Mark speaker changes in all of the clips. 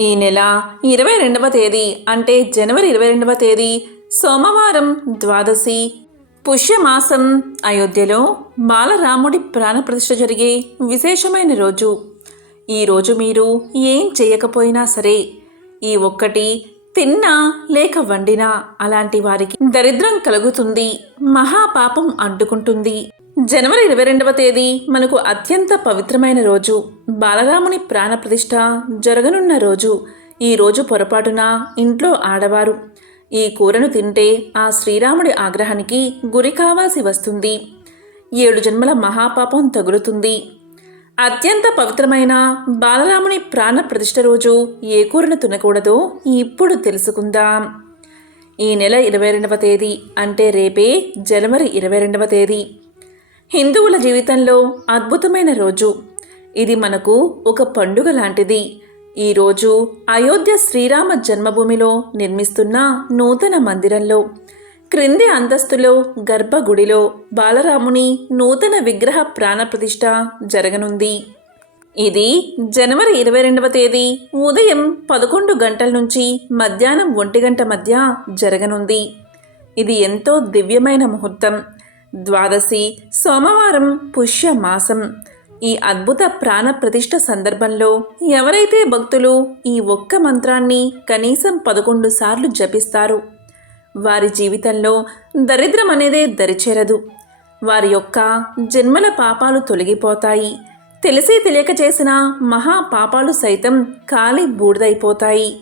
Speaker 1: ఈ నెల ఇరవై రెండవ తేదీ అంటే జనవరి ఇరవై రెండవ తేదీ సోమవారం ద్వాదశి. పుష్యమాసం అయోధ్యలో బాలరాముడి ప్రాణప్రతిష్ఠ జరిగే విశేషమైన రోజు. ఈ రోజు మీరు ఏం చేయకపోయినా సరే ఈ ఒక్కటి తిన్నా లేక వండినా అలాంటి వారికి దరిద్రం కలుగుతుంది మహాపాపం అడ్డుకుంటుంది. జనవరి ఇరవై రెండవ తేదీ మనకు అత్యంత పవిత్రమైన రోజు. బాలరాముని ప్రాణప్రతిష్ఠ జరగనున్న రోజు. ఈ రోజు పొరపాటున ఇంట్లో ఆడవారు. ఈ కూరను తింటే ఆ శ్రీరాముడి ఆగ్రహానికి గురి కావాల్సి వస్తుంది. ఏడు జన్మల మహాపాపం తగులుతుంది. అత్యంత పవిత్రమైన బాలరాముని ప్రాణ ప్రతిష్ఠ రోజు ఏ కూరను తినకూడదో ఇప్పుడు తెలుసుకుందాం. ఈ నెల ఇరవై రెండవ తేదీ అంటే రేపే జనవరి ఇరవై రెండవ తేదీ. హిందువుల జీవితంలో అద్భుతమైన రోజు. ఇది మనకు ఒక పండుగ లాంటిది. ఈరోజు అయోధ్య శ్రీరామ జన్మభూమిలో నిర్మిస్తున్న నూతన మందిరంలో క్రింది అంతస్తులో గర్భగుడిలో బాలరాముని నూతన విగ్రహ ప్రాణప్రతిష్ఠ జరగనుంది. ఇది జనవరి ఇరవై రెండవ తేదీ ఉదయం పదకొండు గంటల నుంచి మధ్యాహ్నం ఒంటి గంట మధ్య జరగనుంది. ఇది ఎంతో దివ్యమైన ముహూర్తం. ద్వాదశి సోమవారం పుష్యమాసం. ఈ అద్భుత ప్రాణప్రతిష్ఠ సందర్భంలో ఎవరైతే భక్తులు ఈ ఒక్క మంత్రాన్ని కనీసం పదకొండు సార్లు జపిస్తారు వారి జీవితంలో దరిద్రం అనేదే దరిచేరదు. వారి యొక్క జన్మల పాపాలు తొలగిపోతాయి. తెలిసి తెలియక చేసిన మహా పాపాలు సైతం కాలి బూడిదైపోతాయి.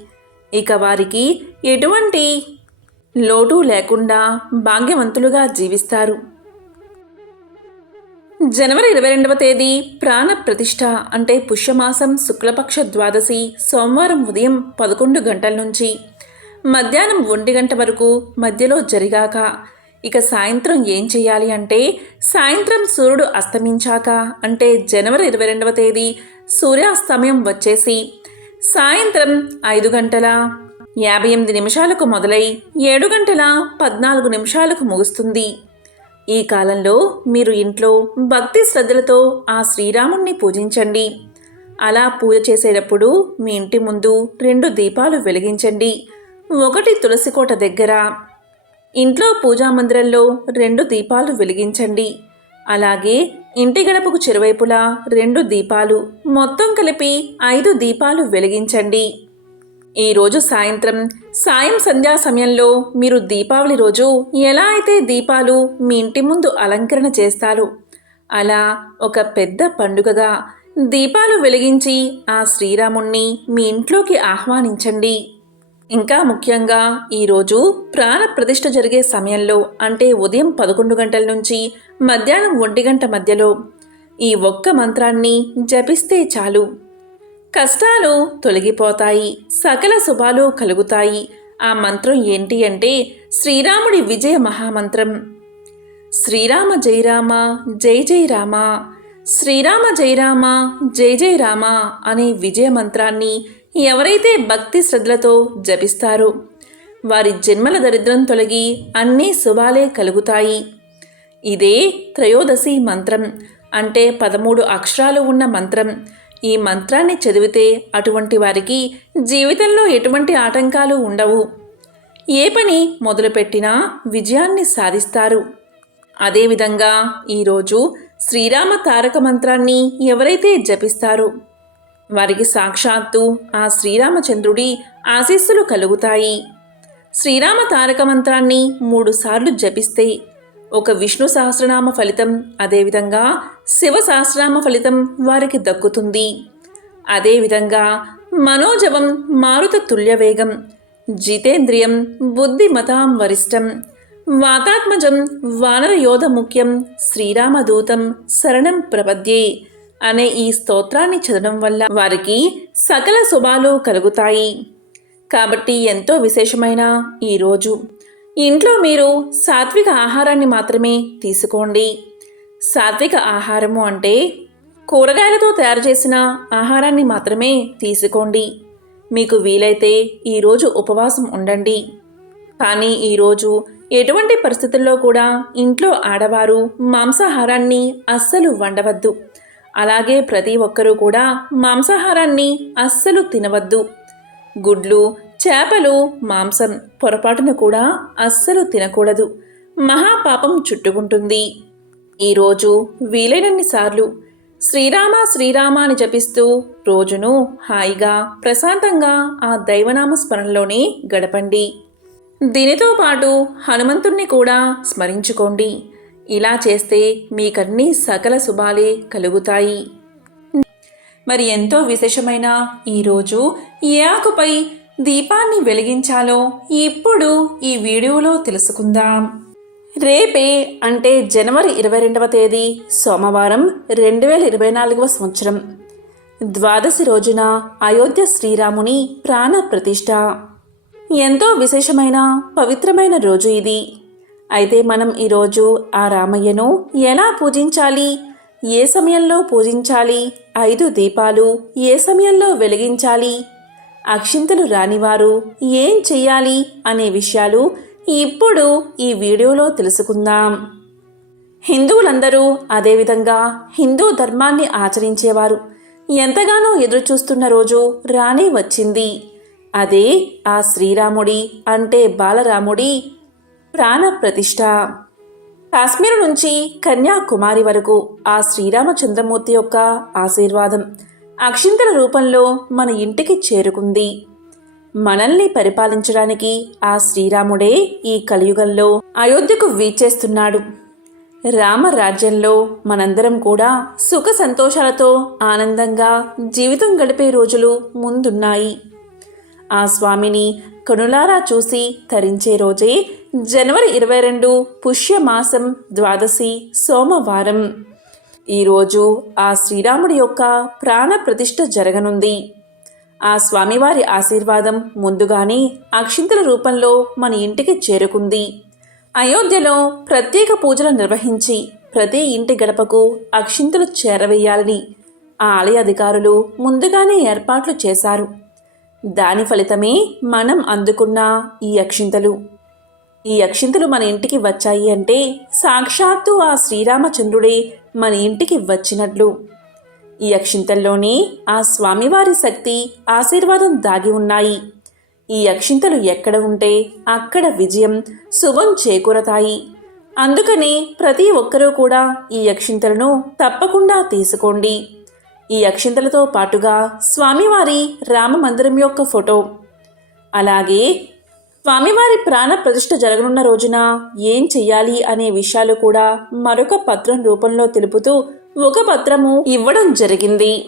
Speaker 1: ఇక వారికి ఎటువంటి లోటు లేకుండా భాగ్యవంతులుగా జీవిస్తారు. జనవరి ఇరవై రెండవ తేదీ ప్రాణ ప్రతిష్ఠ అంటే పుష్యమాసం శుక్లపక్ష ద్వాదశి సోమవారం ఉదయం పదకొండు గంటల నుంచి. మధ్యాహ్నం ఒంటి గంట వరకు మధ్యలో జరిగాక ఇక సాయంత్రం ఏం చేయాలి అంటే సాయంత్రం సూర్యుడు అస్తమించాక అంటే జనవరి ఇరవై రెండవ తేదీ సూర్యాస్తమయం వచ్చేసి సాయంత్రం ఐదు గంటల యాభై ఎనిమిది నిమిషాలకు మొదలై ఏడు గంటల పద్నాలుగు నిమిషాలకు ముగుస్తుంది. ఈ కాలంలో మీరు ఇంట్లో భక్తి శ్రద్ధలతో ఆ శ్రీరాముణ్ణి పూజించండి. అలా పూజ చేసేటప్పుడు మీ ఇంటి ముందు రెండు దీపాలు వెలిగించండి. ఒకటి తులసికోట దగ్గర. ఇంట్లో పూజా మందిరంలో రెండు దీపాలు వెలిగించండి. అలాగే ఇంటి గడపకు చెరువైపులా రెండు దీపాలు. మొత్తం కలిపి ఐదు దీపాలు వెలిగించండి. ఈరోజు సాయంత్రం సాయం సంధ్యా సమయంలో మీరు దీపావళి రోజు ఎలా అయితే దీపాలు మీ ఇంటి ముందు అలంకరణ చేస్తారు? అలా ఒక పెద్ద పండుగగా దీపాలు వెలిగించి ఆ శ్రీరాముణ్ణి మీ ఇంట్లోకి ఆహ్వానించండి. ఇంకా ముఖ్యంగా ఈరోజు ప్రాణ ప్రతిష్ఠ జరిగే సమయంలో అంటే ఉదయం పదకొండు గంటల నుంచి మధ్యాహ్నం ఒంటి గంట మధ్యలో ఈ ఒక్క మంత్రాన్ని జపిస్తే చాలు. కష్టాలు తొలగిపోతాయి సకల శుభాలు కలుగుతాయి. ఆ మంత్రం ఏంటి అంటే శ్రీరాముడి విజయ మహామంత్రం. శ్రీరామ జై రామ జై జై రామ. శ్రీరామ జై రామ జై జై రామ అనే విజయ మంత్రాన్ని ఎవరైతే భక్తి శ్రద్ధలతో జపిస్తారో వారి జన్మల దరిద్రం తొలగి అన్నీ శుభాలే కలుగుతాయి. ఇదే త్రయోదశి మంత్రం. అంటే పదమూడు అక్షరాలు ఉన్న మంత్రం. ఈ మంత్రాన్ని చదివితే అటువంటి వారికి జీవితంలో ఎటువంటి ఆటంకాలు ఉండవు. ఏ పని మొదలుపెట్టినా విజయాన్ని సాధిస్తారు. అదేవిధంగా ఈరోజు శ్రీరామ తారక మంత్రాన్ని ఎవరైతే జపిస్తారో వారికి సాక్షాత్తు ఆ శ్రీరామచంద్రుడి ఆశీస్సులు కలుగుతాయి. శ్రీరామ తారక మంత్రాన్ని మూడుసార్లు జపిస్తే ఒక విష్ణు సహస్రనామ ఫలితం అదేవిధంగా శివ సహస్రనామ ఫలితం వారికి దక్కుతుంది. అదేవిధంగా మనోజవం మారుత తుల్యవేగం జితేంద్రియం బుద్ధిమతాం వరిష్టం వాతాత్మజం వానరయోధ ముఖ్యం శ్రీరామదూతం శరణం ప్రపద్యే అనే ఈ స్తోత్రాన్ని చదవడం వల్ల వారికి సకల శుభాలు కలుగుతాయి. కాబట్టి ఎంతో విశేషమైన ఈరోజు ఇంట్లో మీరు సాత్విక ఆహారాన్ని మాత్రమే తీసుకోండి. సాత్విక ఆహారము అంటే కూరగాయలతో తయారు చేసిన ఆహారాన్ని మాత్రమే తీసుకోండి. మీకు వీలైతే ఈరోజు ఉపవాసం ఉండండి. కానీ ఈరోజు ఎటువంటి పరిస్థితుల్లో కూడా ఇంట్లో ఆడవారు మాంసాహారాన్ని అస్సలు వండవద్దు. అలాగే ప్రతి ఒక్కరూ కూడా మాంసాహారాన్ని అస్సలు తినవద్దు. గుడ్లు చేపలు మాంసం పొరపాటున కూడా అస్సలు తినకూడదు. మహాపాపం చుట్టుకుంటుంది. ఈరోజు వీలైనన్ని సార్లు శ్రీరామ శ్రీరామ అని జపిస్తూ రోజును హాయిగా ప్రశాంతంగా ఆ దైవనామ స్మరణలోనే గడపండి. దీనితో పాటు హనుమంతుణ్ణి కూడా స్మరించుకోండి. ఇలా చేస్తే మీకన్నీ సకల శుభాలే కలుగుతాయి. మరి ఎంతో విశేషమైన ఈరోజు ఏ ఆకుపై దీపాన్ని వెలిగించాలో ఇప్పుడు ఈ వీడియోలో తెలుసుకుందాం. రేపే అంటే జనవరి ఇరవై రెండవ తేదీ సోమవారం రెండు వేల ఇరవై నాలుగవ సంవత్సరం. ద్వాదశి రోజున అయోధ్య శ్రీరాముని ప్రాణ ప్రతిష్ఠ. ఎంతో విశేషమైన పవిత్రమైన రోజు ఇది. అయితే మనం ఈరోజు ఆ రామయ్యను ఎలా పూజించాలి? ఏ సమయంలో పూజించాలి? ఐదు దీపాలు ఏ సమయంలో వెలిగించాలి? అక్షింతలు రానివారు ఏం చెయ్యాలి అనే విషయాలు ఇప్పుడు ఈ వీడియోలో తెలుసుకుందాం. హిందువులందరూ అదేవిధంగా హిందూ ధర్మాన్ని ఆచరించేవారు. ఎంతగానో ఎదురుచూస్తున్న రోజు రానే వచ్చింది. అదే ఆ శ్రీరాముడి అంటే బాలరాముడి ప్రాణ ప్రతిష్ఠ. కాశ్మీర్ నుంచి కన్యాకుమారి వరకు ఆ శ్రీరామచంద్రమూర్తి యొక్క ఆశీర్వాదం. అక్షింతల రూపంలో మన ఇంటికి చేరుకుంది. మనల్ని పరిపాలించడానికి ఆ శ్రీరాముడే ఈ కలియుగంలో అయోధ్యకు వీచేస్తున్నాడు. రామరాజ్యంలో మనందరం కూడా సుఖ సంతోషాలతో ఆనందంగా జీవితం గడిపే రోజులు ముందున్నాయి. ఆ స్వామిని కనులారా చూసి తరించే రోజే జనవరి ఇరవై రెండు పుష్యమాసం ద్వాదశి సోమవారం. ఈరోజు ఆ శ్రీరాముడి యొక్క ప్రాణ ప్రతిష్ఠ జరగనుంది. ఆ స్వామివారి ఆశీర్వాదం ముందుగానే అక్షింతల రూపంలో మన ఇంటికి చేరుకుంది. అయోధ్యలో ప్రత్యేక పూజలు నిర్వహించి ప్రతి ఇంటి గడపకు అక్షింతలు చేరవేయాలని ఆ ఆలయ అధికారులు ముందుగానే ఏర్పాట్లు చేశారు. దాని ఫలితమే మనం అందుకున్న ఈ అక్షింతలు. ఈ అక్షింతలు మన ఇంటికి వచ్చాయి అంటే సాక్షాత్తు ఆ శ్రీరామచంద్రుడే మన ఇంటికి వచ్చినట్లు. ఈ అక్షింతల్లోనే ఆ స్వామివారి శక్తి ఆశీర్వాదం దాగి ఉన్నాయి. ఈ అక్షింతలు ఎక్కడ ఉంటే అక్కడ విజయం శుభం చేకూరతాయి. అందుకని ప్రతి ఒక్కరూ కూడా ఈ అక్షింతలను తప్పకుండా తీసుకోండి. ఈ అక్షింతలతో పాటుగా స్వామివారి రామ మందిరం యొక్క ఫోటో. అలాగే స్వామివారి ప్రాణ ప్రతిష్ఠ జరగనున్న రోజున ఏం చెయ్యాలి అనే విషయాలు కూడా మరొక పత్రం రూపంలో తెలుపుతూ ఒక పత్రము ఇవ్వడం జరిగింది.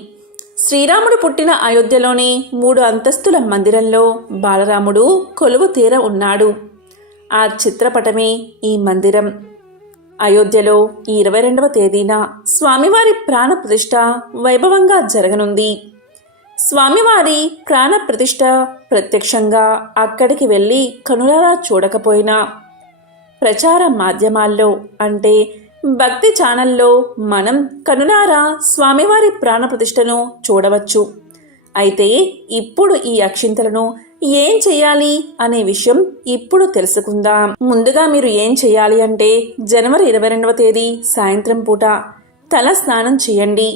Speaker 1: శ్రీరాముడు పుట్టిన అయోధ్యలోని మూడు అంతస్తుల మందిరంలో బాలరాముడు కొలువు తీర ఉన్నాడు. ఆ చిత్రపటమే ఈ మందిరం. అయోధ్యలో ఈ ఇరవై రెండవ తేదీన స్వామివారి ప్రాణ ప్రతిష్ఠ వైభవంగా జరగనుంది. స్వామివారి ప్రాణ ప్రతిష్ఠ ప్రత్యక్షంగా అక్కడికి వెళ్ళి కనులారా చూడకపోయినా ప్రచార మాధ్యమాల్లో అంటే భక్తి ఛానల్లో మనం కనులారా స్వామివారి ప్రాణ ప్రతిష్టను చూడవచ్చు. అయితే ఇప్పుడు ఈ అక్షింతలను ఏం చేయాలి అనే విషయం ఇప్పుడు తెలుసుకుందాం. ముందుగా మీరు ఏం చేయాలి అంటే జనవరి ఇరవై రెండవ తేదీ సాయంత్రం పూట తల స్నానం చేయండి.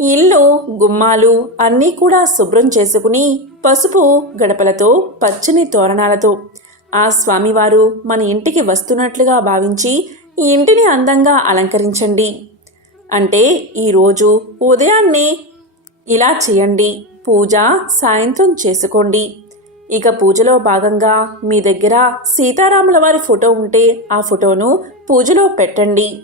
Speaker 1: ఇల్లు గుమ్మాలు అన్నీ కూడా శుభ్రం చేసుకుని పసుపు గడపలతో పచ్చని తోరణాలతో. ఆ స్వామివారు మన ఇంటికి వస్తున్నట్లుగా భావించి ఈ ఇంటిని అందంగా అలంకరించండి. అంటే ఈరోజు ఉదయాన్నే ఇలా చేయండి. పూజ సాయంత్రం చేసుకోండి. ఇక పూజలో భాగంగా మీ దగ్గర సీతారాముల వారి ఫోటో ఉంటే ఆ ఫోటోను పూజలో పెట్టండి.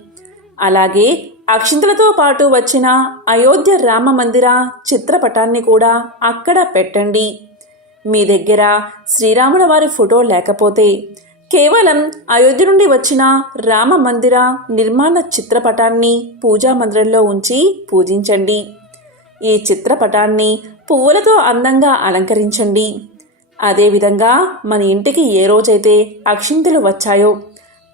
Speaker 1: అలాగే అక్షింతలతో పాటు వచ్చిన అయోధ్య రామ మందిర చిత్రపటాన్ని కూడా అక్కడ పెట్టండి. మీ దగ్గర శ్రీరాముల వారి ఫోటో లేకపోతే కేవలం అయోధ్య నుండి వచ్చిన రామ మందిర నిర్మాణ చిత్రపటాన్ని పూజా మందిరంలో ఉంచి పూజించండి. ఈ చిత్రపటాన్ని పువ్వులతో అందంగా అలంకరించండి. అదేవిధంగా మన ఇంటికి ఏ రోజైతే అక్షింతలు వచ్చాయో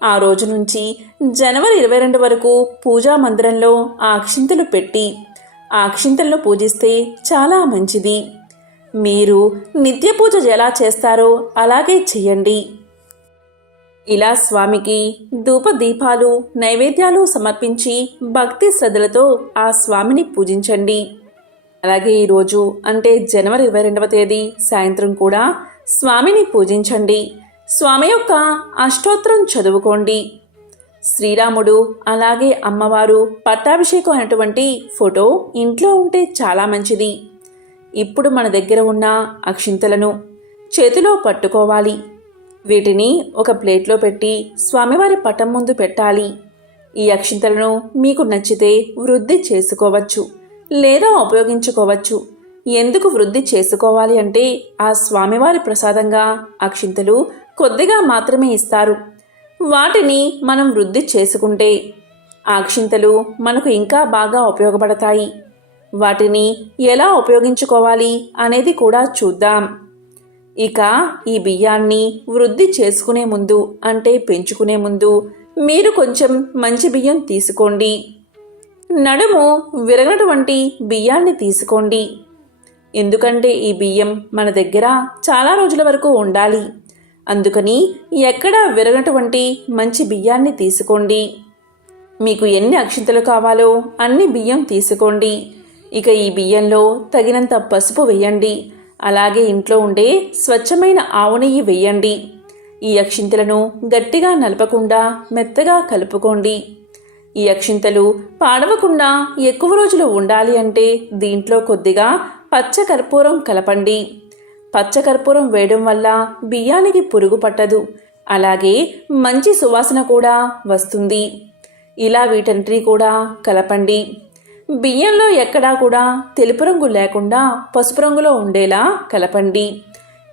Speaker 1: ఆ రోజు నుంచి జనవరి ఇరవై రెండు వరకు పూజా మందిరంలో ఆ అక్షింతలు పెట్టి ఆ అక్షింతలను పూజిస్తే చాలా మంచిది. మీరు నిత్య పూజ ఎలా చేస్తారో అలాగే చెయ్యండి ఇలా స్వామికి ధూప దీపాలు నైవేద్యాలు సమర్పించి భక్తి శ్రద్ధలతో ఆ స్వామిని పూజించండి. అలాగే ఈరోజు అంటే జనవరి ఇరవై రెండవ తేదీ సాయంత్రం కూడా స్వామిని పూజించండి. స్వామి యొక్క అష్టోత్తరం చదువుకోండి. శ్రీరాముడు అలాగే అమ్మవారు పట్టాభిషేకం అయినటువంటి ఫోటో ఇంట్లో ఉంటే చాలా మంచిది. ఇప్పుడు మన దగ్గర ఉన్న అక్షింతలను చేతిలో పట్టుకోవాలి. వీటిని ఒక ప్లేట్లో పెట్టి స్వామివారి పటం ముందు పెట్టాలి. ఈ అక్షింతలను మీకు నచ్చితే వృద్ధి చేసుకోవచ్చు లేదా ఉపయోగించుకోవచ్చు. ఎందుకు వృద్ధి చేసుకోవాలి అంటే ఆ స్వామివారి ప్రసాదంగా అక్షింతలు కొద్దిగా మాత్రమే ఇస్తారు. వాటిని మనం వృద్ధి చేసుకుంటే ఆక్షింతలు మనకు ఇంకా బాగా ఉపయోగపడతాయి. వాటిని ఎలా ఉపయోగించుకోవాలి అనేది కూడా చూద్దాం. ఇక ఈ బియ్యాన్ని వృద్ధి చేసుకునే ముందు అంటే పెంచుకునే ముందు మీరు కొంచెం మంచి బియ్యం తీసుకోండి. నడుము విరగనటువంటి బియ్యాన్ని తీసుకోండి. ఎందుకంటే ఈ బియ్యం మన దగ్గర చాలా రోజుల వరకు ఉండాలి. అందుకని ఎక్కడ విరగనటువంటి మంచి బియ్యాన్ని తీసుకోండి. మీకు ఎన్ని అక్షింతలు కావాలో అన్ని బియ్యం తీసుకోండి. ఇక ఈ బియ్యంలో తగినంత పసుపు వేయండి. అలాగే ఇంట్లో ఉండే స్వచ్ఛమైన ఆవు నెయ్యి వేయండి. ఈ అక్షింతలను గట్టిగా నలపకుండా మెత్తగా కలుపుకోండి. ఈ అక్షింతలు పాడవకుండా ఎక్కువ రోజులు ఉండాలి అంటే దీంట్లో కొద్దిగా పచ్చ కర్పూరం కలపండి. పచ్చకర్పూరం వేయడం వల్ల బియ్యానికి పురుగు పట్టదు. అలాగే మంచి సువాసన కూడా వస్తుంది. ఇలా వీటంటిని కూడా కలపండి. బియ్యంలో ఎక్కడా కూడా తెలుపు రంగు లేకుండా పసుపు రంగులో ఉండేలా కలపండి.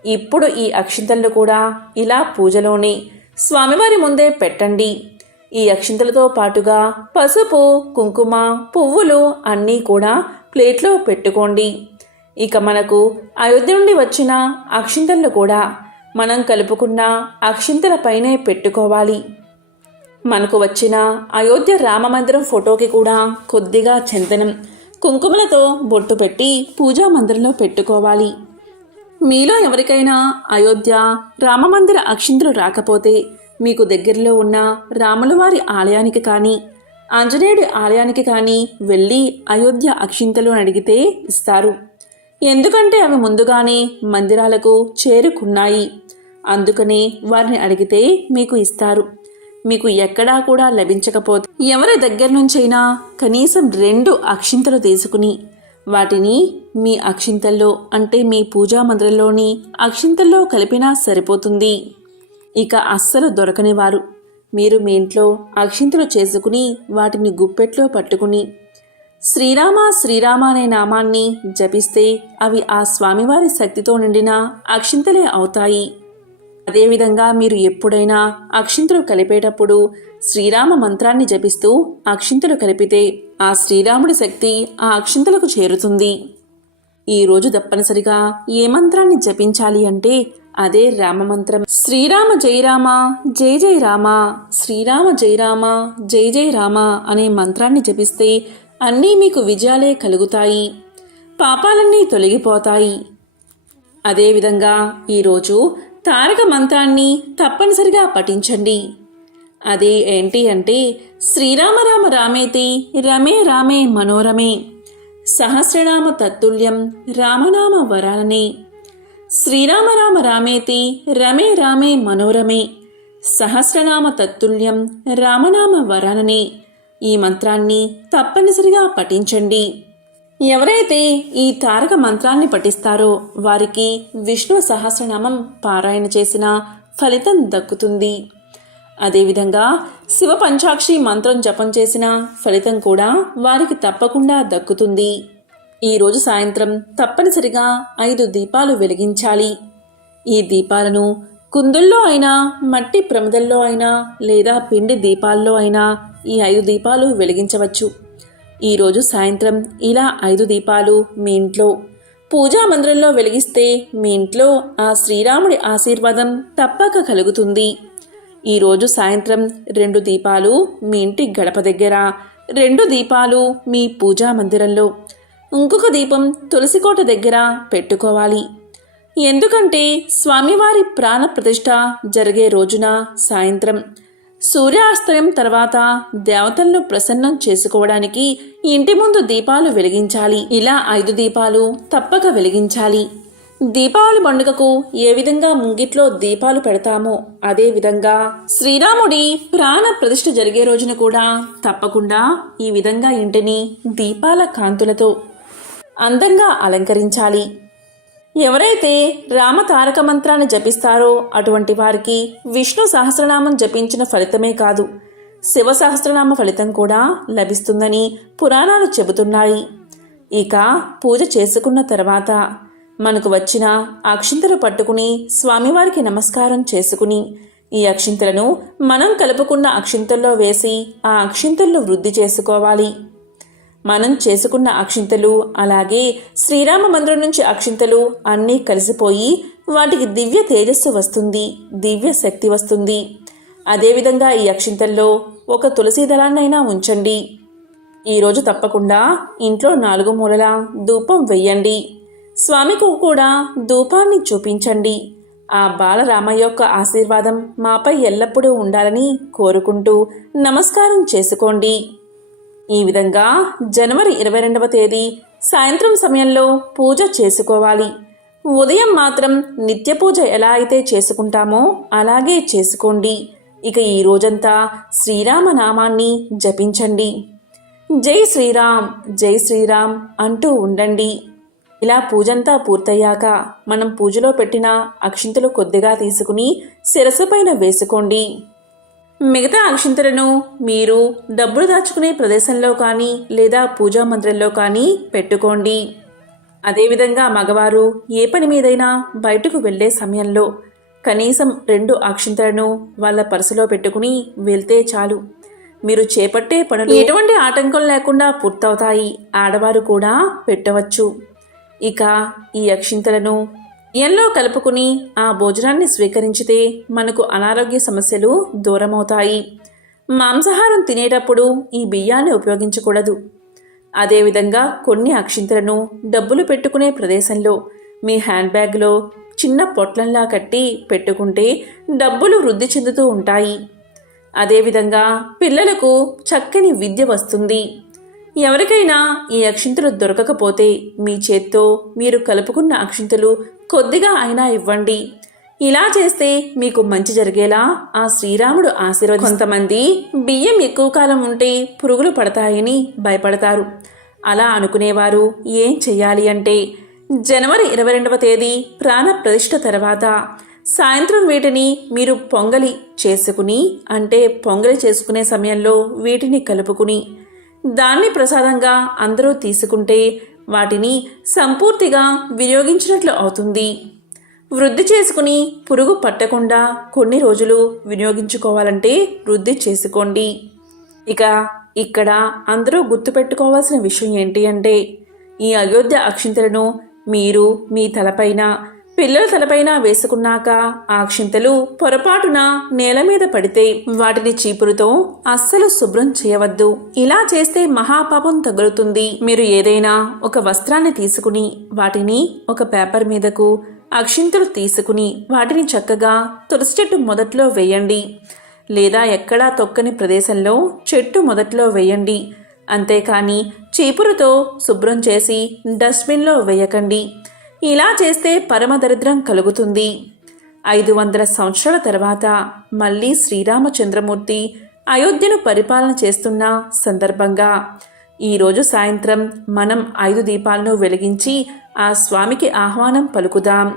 Speaker 1: ఇప్పుడు ఈ అక్షింతలను కూడా ఇలా పూజలోనే స్వామివారి ముందే పెట్టండి. ఈ అక్షింతలతో పాటుగా పసుపు కుంకుమ పువ్వులు అన్నీ కూడా ప్లేట్లో పెట్టుకోండి. ఇక మనకు అయోధ్య నుండి వచ్చిన అక్షింతలను కూడా మనం కలుపుకున్న అక్షింతల పైనే పెట్టుకోవాలి. మనకు వచ్చిన అయోధ్య రామమందిరం ఫోటోకి కూడా కొద్దిగా చందనం కుంకుమలతో బొట్టు పెట్టి పూజా మందిరంలో పెట్టుకోవాలి. మీలో ఎవరికైనా అయోధ్య రామమందిర అక్షింతలు రాకపోతే మీకు దగ్గరలో ఉన్న రాములవారి ఆలయానికి కానీ ఆంజనేయుడి ఆలయానికి కానీ వెళ్ళి అయోధ్య అక్షింతలు అని అడిగితే ఇస్తారు. ఎందుకంటే అవి ముందుగానే మందిరాలకు చేరుకున్నాయి. అందుకనే వారిని అడిగితే మీకు ఇస్తారు. మీకు ఎక్కడా కూడా లభించకపోతే ఎవరి దగ్గర నుంచైనా కనీసం రెండు అక్షింతలు తీసుకుని వాటిని మీ అక్షింతల్లో అంటే మీ పూజా మందిరంలోని అక్షింతల్లో కలిపినా సరిపోతుంది. ఇక అస్సలు దొరకనివారు. మీరు మీ ఇంట్లో అక్షింతలు చేసుకుని వాటిని గుప్పెట్లో పట్టుకుని శ్రీరామ శ్రీరామ అనే నామాన్ని జపిస్తే అవి ఆ స్వామివారి శక్తితో నిండిన అక్షింతలే అవుతాయి. అదేవిధంగా మీరు ఎప్పుడైనా అక్షింతలు కలిపేటప్పుడు శ్రీరామ మంత్రాన్ని జపిస్తూ అక్షింతలు కలిపితే ఆ శ్రీరాముడి శక్తి ఆ అక్షింతలకు చేరుతుంది. ఈరోజు తప్పనిసరిగా ఏ మంత్రాన్ని జపించాలి అంటే అదే రామమంత్రం శ్రీరామ జయరామ జయ జై జై రామ శ్రీరామ జయరామ జయ జై జై రామ అనే మంత్రాన్ని జపిస్తే అన్నీ మీకు విజయాలే కలుగుతాయి. పాపాలన్నీ తొలగిపోతాయి. అదేవిధంగా ఈరోజు తారక మంత్రాన్ని తప్పనిసరిగా పఠించండి. అది ఏంటి అంటే శ్రీరామ రామ రామేతి రమే రామే మనోరమే. సహస్రనామ తత్తుల్యం రామనామ వరాలనే. శ్రీరామ రామ రామేతి రమే రామే మనోరమే. సహస్రనామ తత్తుల్యం రామనామ వరాలనే. ఈ మంత్రాన్ని తప్పనిసరిగా పఠించండి. ఎవరైతే ఈ తారక మంత్రాన్ని పఠిస్తారో వారికి విష్ణు సహస్రనామం పారాయణ చేసిన ఫలితం దక్కుతుంది. అదేవిధంగా శివ పంచాక్షి మంత్రం జపం చేసిన ఫలితం కూడా వారికి తప్పకుండా దక్కుతుంది. ఈరోజు సాయంత్రం తప్పనిసరిగా ఐదు దీపాలు వెలిగించాలి. ఈ దీపాలను కుందుల్లో అయినా మట్టి ప్రమిదల్లో అయినా లేదా పిండి దీపాల్లో అయినా ఈ ఐదు దీపాలు వెలిగించవచ్చు. ఈరోజు సాయంత్రం ఇలా ఐదు దీపాలు మీ ఇంట్లో. పూజా మందిరంలో వెలిగిస్తే మీ ఇంట్లో ఆ శ్రీరాముడి ఆశీర్వాదం తప్పక కలుగుతుంది. ఈరోజు సాయంత్రం రెండు దీపాలు మీ ఇంటి గడప దగ్గర రెండు దీపాలు మీ పూజా మందిరంలో. ఇంకొక దీపం తులసికోట దగ్గర పెట్టుకోవాలి. ఎందుకంటే స్వామివారి ప్రాణ ప్రతిష్ట జరిగే రోజున సాయంత్రం. సూర్యాస్తయం తర్వాత దేవతలను ప్రసన్నం చేసుకోవడానికి ఇంటి ముందు దీపాలు వెలిగించాలి. ఇలా ఐదు దీపాలు తప్పక వెలిగించాలి. దీపావళి పండుగకు ఏ విధంగా ముంగిట్లో దీపాలు పెడతామో అదే విధంగా శ్రీరాముడి ప్రాణ ప్రతిష్ఠ జరిగే రోజున కూడా తప్పకుండా ఈ విధంగా ఇంటిని దీపాల కాంతులతో అందంగా అలంకరించాలి. ఎవరైతే రామ తారక మంత్రాన్ని జపిస్తారో అటువంటి వారికి విష్ణు సహస్రనామం జపించిన ఫలితమే కాదు. శివ సహస్రనామ ఫలితం కూడా లభిస్తుందని పురాణాలు చెబుతున్నాయి. ఇక పూజ చేసుకున్న తర్వాత మనకు వచ్చిన అక్షింతలు పట్టుకుని స్వామివారికి నమస్కారం చేసుకుని ఈ అక్షింతలను మనం కలుపుకున్న అక్షింతల్లో వేసి ఆ అక్షింతల్లో వృద్ధి చేసుకోవాలి. మనం చేసుకున్న అక్షింతలు అలాగే శ్రీరామ మందిరం నుంచి అక్షింతలు అన్నీ కలిసిపోయి వాటికి దివ్య తేజస్సు వస్తుంది దివ్య శక్తి వస్తుంది. అదేవిధంగా ఈ అక్షింతల్లో ఒక తులసి దళాన్నైనా ఉంచండి. ఈరోజు తప్పకుండా ఇంట్లో నాలుగు మూలల ధూపం వెయ్యండి. స్వామికి కూడా ధూపాన్ని చూపించండి. ఆ బాలరామయ్య యొక్క ఆశీర్వాదం మాపై ఎల్లప్పుడూ ఉండాలని కోరుకుంటూ నమస్కారం చేసుకోండి. ఈ విధంగా జనవరి ఇరవై రెండవ తేదీ సాయంత్రం సమయంలో పూజ చేసుకోవాలి. ఉదయం మాత్రం నిత్య పూజ ఎలా అయితే చేసుకుంటామో అలాగే చేసుకోండి. ఇక ఈ రోజంతా శ్రీరామ నామాన్ని జపించండి. జై శ్రీరామ్ జై శ్రీరామ్ అంటూ ఉండండి. ఇలా పూజంతా పూర్తయ్యాక మనం పూజలో పెట్టిన అక్షింతలు కొద్దిగా తీసుకుని శిరస్సుపైన వేసుకోండి. మిగతా అక్షింతలను మీరు డబ్బులు దాచుకునే ప్రదేశంలో కానీ లేదా పూజా మందిరంలో కానీ పెట్టుకోండి. అదేవిధంగా మగవారు ఏ పని మీదైనా బయటకు వెళ్ళే సమయంలో కనీసం రెండు అక్షింతలను వాళ్ళ పర్సులో పెట్టుకుని వెళ్తే చాలు. మీరు చేపట్టే పనులు ఎటువంటి ఆటంకం లేకుండా పూర్తవుతాయి. ఆడవారు కూడా పెట్టవచ్చు. ఇక ఈ అక్షింతలను ఎల్లో కలుపుకుని ఆ భోజనాన్ని స్వీకరించితే మనకు అనారోగ్య సమస్యలు దూరమవుతాయి. మాంసాహారం తినేటప్పుడు ఈ బియ్యాన్ని ఉపయోగించకూడదు. అదేవిధంగా కొన్ని అక్షింతలను డబ్బులు పెట్టుకునే ప్రదేశంలో మీ హ్యాండ్ బ్యాగ్లో చిన్న పొట్లంలా కట్టి పెట్టుకుంటే డబ్బులు వృద్ధి చెందుతూ ఉంటాయి. అదేవిధంగా పిల్లలకు చక్కని విద్య వస్తుంది. ఎవరికైనా ఈ అక్షింతలు దొరకకపోతే మీ చేత్తో మీరు కలుపుకున్న అక్షింతలు కొద్దిగా అయినా ఇవ్వండి. ఇలా చేస్తే మీకు మంచి జరిగేలా? ఆ శ్రీరాముడు ఆశీర్వది కొంతమంది బియ్యం ఎక్కువ కాలం ఉంటే పురుగులు పడతాయని భయపడతారు. అలా అనుకునేవారు ఏం చెయ్యాలి అంటే జనవరి ఇరవై రెండవ తేదీ ప్రాణ ప్రతిష్ఠ తర్వాత సాయంత్రం వీటిని మీరు పొంగలి చేసుకుని అంటే పొంగలి చేసుకునే సమయంలో వీటిని కలుపుకుని దాన్ని ప్రసాదంగా అందరూ తీసుకుంటే వాటిని సంపూర్తిగా వినియోగించినట్లు అవుతుంది. వృద్ధి చేసుకుని పురుగు పట్టకుండా కొన్ని రోజులు వినియోగించుకోవాలంటే వృద్ధి చేసుకోండి. ఇక ఇక్కడ అందరూ గుర్తుపెట్టుకోవాల్సిన విషయం ఏంటి అంటే ఈ అయోధ్య అక్షింతలను మీరు మీ తలపైన పిల్లల తలపైన వేసుకున్నాక ఆ క్షింతలు పొరపాటున నేల మీద పడితే వాటిని చీపురుతో అస్సలు శుభ్రం చేయవద్దు. ఇలా చేస్తే మహాపాపం తగులుతుంది. మీరు ఏదైనా ఒక వస్త్రాన్ని తీసుకుని వాటిని ఒక పేపర్ మీదకు అక్షింతలు తీసుకుని వాటిని చక్కగా తులసి చెట్టు మొదట్లో వేయండి. లేదా ఎక్కడా తొక్కని ప్రదేశంలో చెట్టు మొదట్లో వేయండి. అంతేకాని చీపురుతో శుభ్రం చేసి డస్ట్బిన్లో వేయకండి. ఇలా చేస్తే పరమదరిద్రం కలుగుతుంది. ఐదు వందల సంవత్సరాల తర్వాత మళ్ళీ శ్రీరామచంద్రమూర్తి అయోధ్యను పరిపాలన చేస్తున్న సందర్భంగా ఈరోజు సాయంత్రం మనం ఐదు దీపాలను వెలిగించి ఆ స్వామికి ఆహ్వానం పలుకుదాం.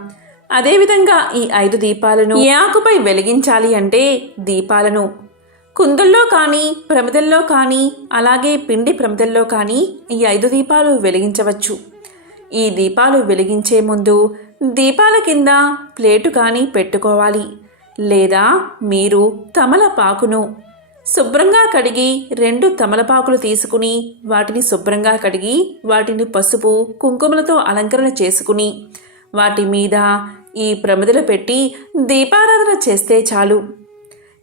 Speaker 1: అదేవిధంగా ఈ ఐదు దీపాలను యాకుపై వెలిగించాలి అంటే దీపాలను కుందుల్లో కానీ ప్రమిదల్లో కానీ అలాగే పిండి ప్రమిదల్లో కానీ ఈ ఐదు దీపాలు వెలిగించవచ్చు. ఈ దీపాలు వెలిగించే ముందు దీపాల కింద ప్లేటు కానీ పెట్టుకోవాలి. లేదా మీరు తమలపాకును శుభ్రంగా కడిగి రెండు తమలపాకులు తీసుకుని వాటిని శుభ్రంగా కడిగి వాటిని పసుపు కుంకుమలతో అలంకరణ చేసుకుని వాటి మీద ఈ ప్రమిదలు పెట్టి దీపారాధన చేస్తే చాలు.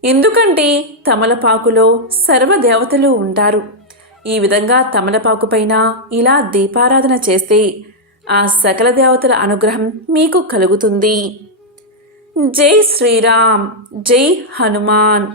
Speaker 1: ఎందుకంటే తమలపాకులో సర్వదేవతలు ఉంటారు. ఈ విధంగా తమలపాకు పైన ఇలా దీపారాధన చేస్తే ఆ సకల దేవతల అనుగ్రహం మీకు కలుగుతుంది. జై శ్రీరామ్ జై హనుమాన్.